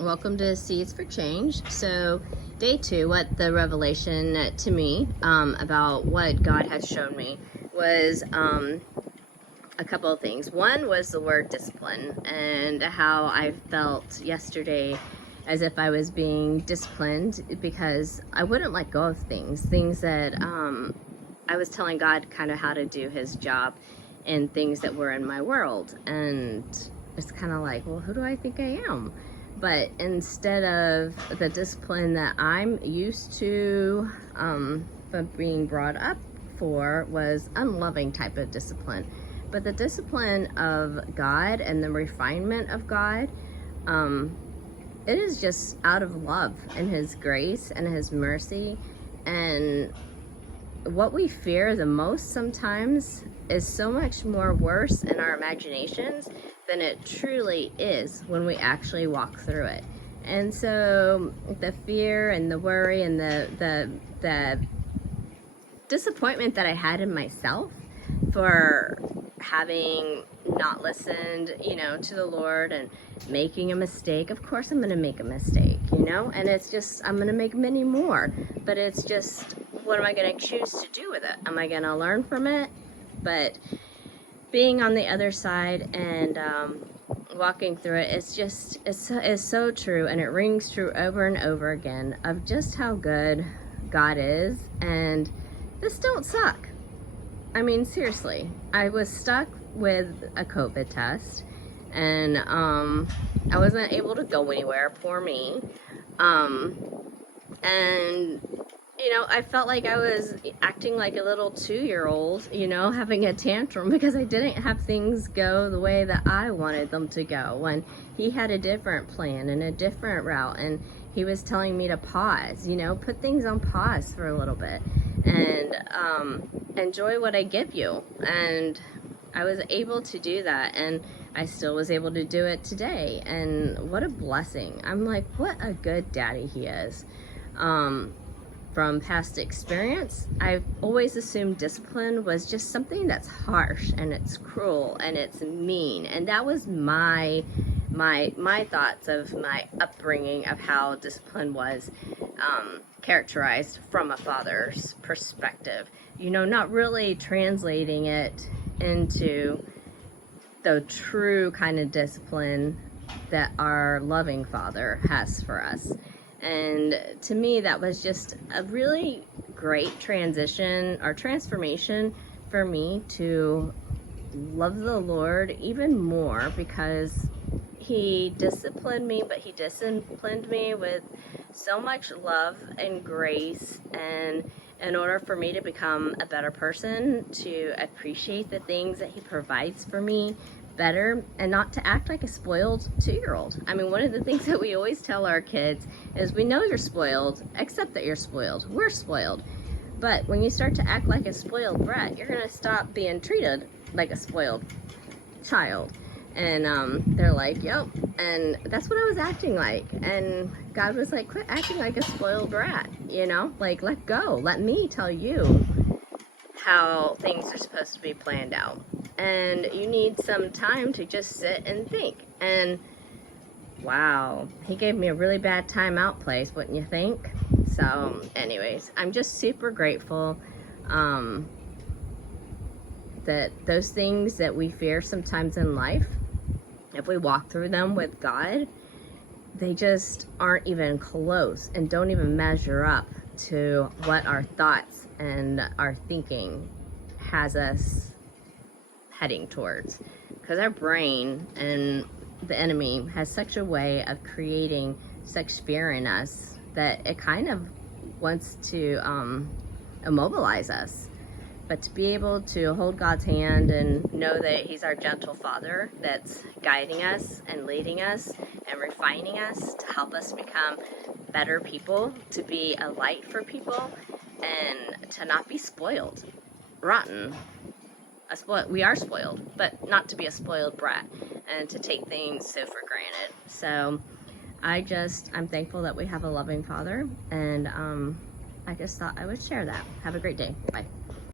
Welcome to Seeds for Change. So, day two, what the revelation to me about what God has shown me was a couple of things. One was the word discipline and how I felt yesterday as if I was being disciplined because I wouldn't let go of things that I was telling God kind of how to do his job in things that were in my world. And it's kind of like, well, who do I think I am? But instead of the discipline that I'm used to being brought up for was unloving type of discipline. But the discipline of God and the refinement of God, it is just out of love and his grace and his mercy. And what we fear the most sometimes is so much more worse in our imaginations than it truly is when we actually walk through it. And so the fear and the worry and the disappointment that I had in myself for having not listened, to the Lord and making a mistake. Of course I'm going to make a mistake, and it's just, I'm going to make many more, but it's just, what am I going to choose to do with it? Am I going to learn from it? But being on the other side and walking through it, it's so true, and it rings true over and over again of just how good God is. And this don't suck. I mean, seriously, I was stuck with a COVID test, and I wasn't able to go anywhere, poor me. And I felt like I was acting like a little 2-year-old, having a tantrum because I didn't have things go the way that I wanted them to go, when he had a different plan and a different route, and he was telling me to pause, put things on pause for a little bit and enjoy what I give you. And I was able to do that, and I still was able to do it today. And what a blessing. I'm like, what a good daddy he is. From past experience, I've always assumed discipline was just something that's harsh and it's cruel and it's mean. And that was my thoughts of my upbringing of how discipline was characterized from a father's perspective. Not really translating it into the true kind of discipline that our loving Father has for us. And to me, that was just a really great transition or transformation for me to love the Lord even more, because he disciplined me, but he disciplined me with so much love and grace. And in order for me to become a better person, to appreciate the things that he provides for me better, and not to act like a spoiled 2-year-old. I mean, one of the things that we always tell our kids is, we know you're spoiled, accept that you're spoiled. We're spoiled. But when you start to act like a spoiled brat, you're going to stop being treated like a spoiled child. And they're like, yep. And that's what I was acting like. And God was like, quit acting like a spoiled brat, like, let go. Let me tell you how things are supposed to be planned out. And you need some time to just sit and think. And wow, he gave me a really bad timeout place, wouldn't you think? So anyways, I'm just super grateful that those things that we fear sometimes in life, if we walk through them with God, they just aren't even close and don't even measure up to what our thoughts and our thinking has us heading towards. Because our brain and the enemy has such a way of creating such fear in us that it kind of wants to immobilize us. But to be able to hold God's hand and know that he's our gentle Father that's guiding us and leading us and refining us to help us become better people, to be a light for people, and to not be spoiled, rotten. We are spoiled, but not to be a spoiled brat and to take things so for granted. So I'm thankful that we have a loving Father, and I just thought I would share that. Have a great day. Bye.